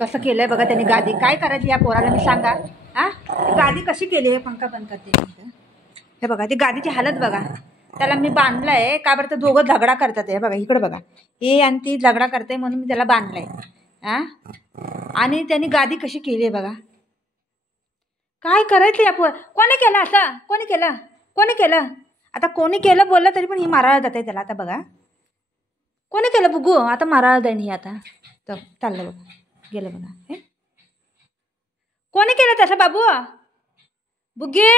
कसं केलंय बघा त्यांनी गादी. काय करायची या पोराला मी सांगा. हा गादी कशी केली हे पंखा बंद करते. हे बघा ती गादीची हालत बघा. त्याला मी बांधलंय का बरं तर दोघं झगडा करतात. हे बघा इकडे बघा हे आणि ती झगडा करते म्हणून मी त्याला बांधलंय. हा आणि त्यांनी गादी कशी केली आहे बघा. काय करायचं या कोणी केलं असं. कोणी केलं आता कोणी केलं बोललं तरी पण ही मारायला जाते त्याला. आता बघा कोणी केलं बुगू आता मारायला जाईन ही. आता तर चाललं बघा गेलं बघा. हे कोणी केलं तसं बाबू बुग्गी.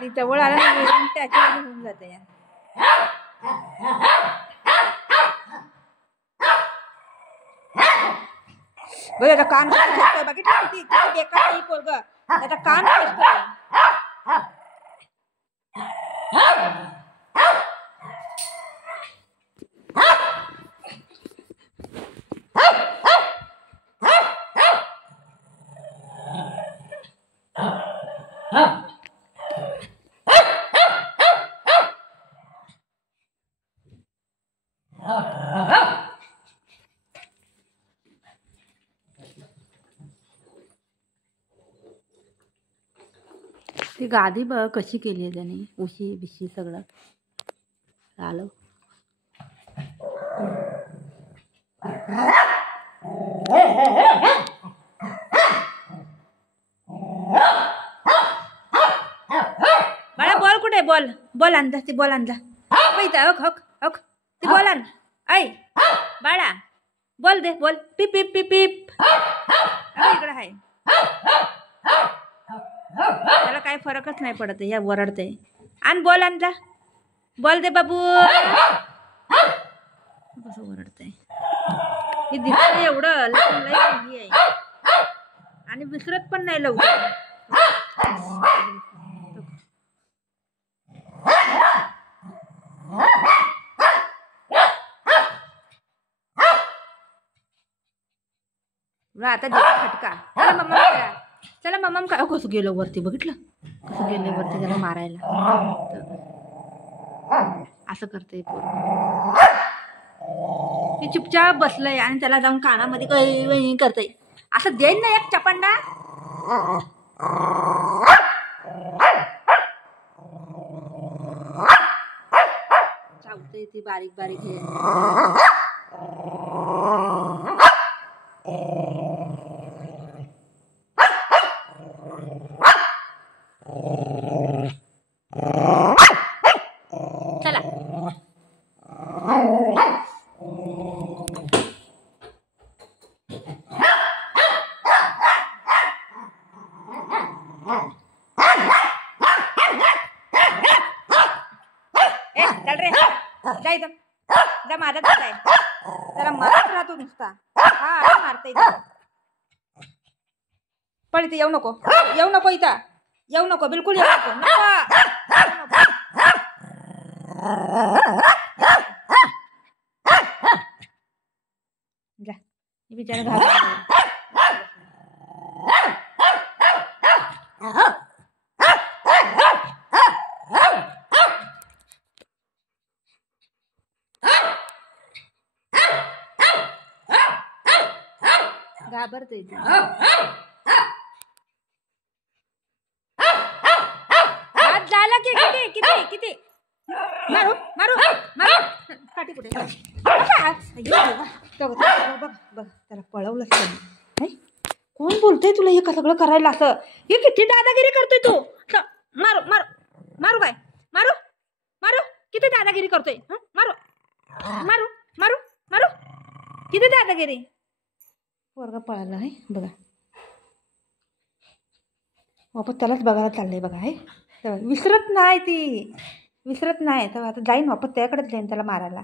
ती जवळ आला त्याच्या होऊन जाते या. बघ आता कान खेचतोय बघितलं किती बेकार ही पोरग. त्याचा कान खेचतोय. ती गादी बघ कशी केली आहे त्याने. उशी बिशी सगळं आलं. बाळा बॉल कुठे. बॉल आणला. ती बॉल आणला इथं. हक हक हक ती बॉल आण. ऐ बाळा बॉल दे. बॉल पिप पिप पिप पिप इकडं आहे. त्याला काही फरकच नाही पडत या वरडते. आण बॉल आणला. बॉल दे बाबू. कसं वरडतंय ही दिसत एवढं लई आहे आणि विसरत पण नाही लवकर. आता फटका. चला मम्मा काय कसं गेलो वरती. बघितलं कसं गेलं वरती त्याला मारायला. असं करते ते चुपचाप बसलंय आणि त्याला जाऊन कानामध्ये काही करतय. असं देईन ना एक चपंडा. चावतंय ती बारीक बारीक हे. चला चल रे जाय जा. माझा जाय त्याला मारत राहतो नुसता. हा मारता इथं. पण इथे येऊ नको इथं. येऊ नको बिलकुल येऊ नको. जा बिचारा घाबरतोय. झाला की किती किती किती मारू मारू मारू. काठी कुठे. बघ त्याला पळवलं. कोण बोलतोय तुला हे सगळं करायला असं. हे किती दादागिरी करतोय तू. मारू मारू मारू काय मारू मारू. किती दादागिरी करतोय. मारू मारू मारू मारू. किती दादागिरी. पोरगा पळाला आहे बघा. वापस त्यालाच बघायला चाललंय बघा. हे विसरत नाही ती. विसरत नाही तर आता जाईन वापस त्याकडेच जाईन त्याला मारायला.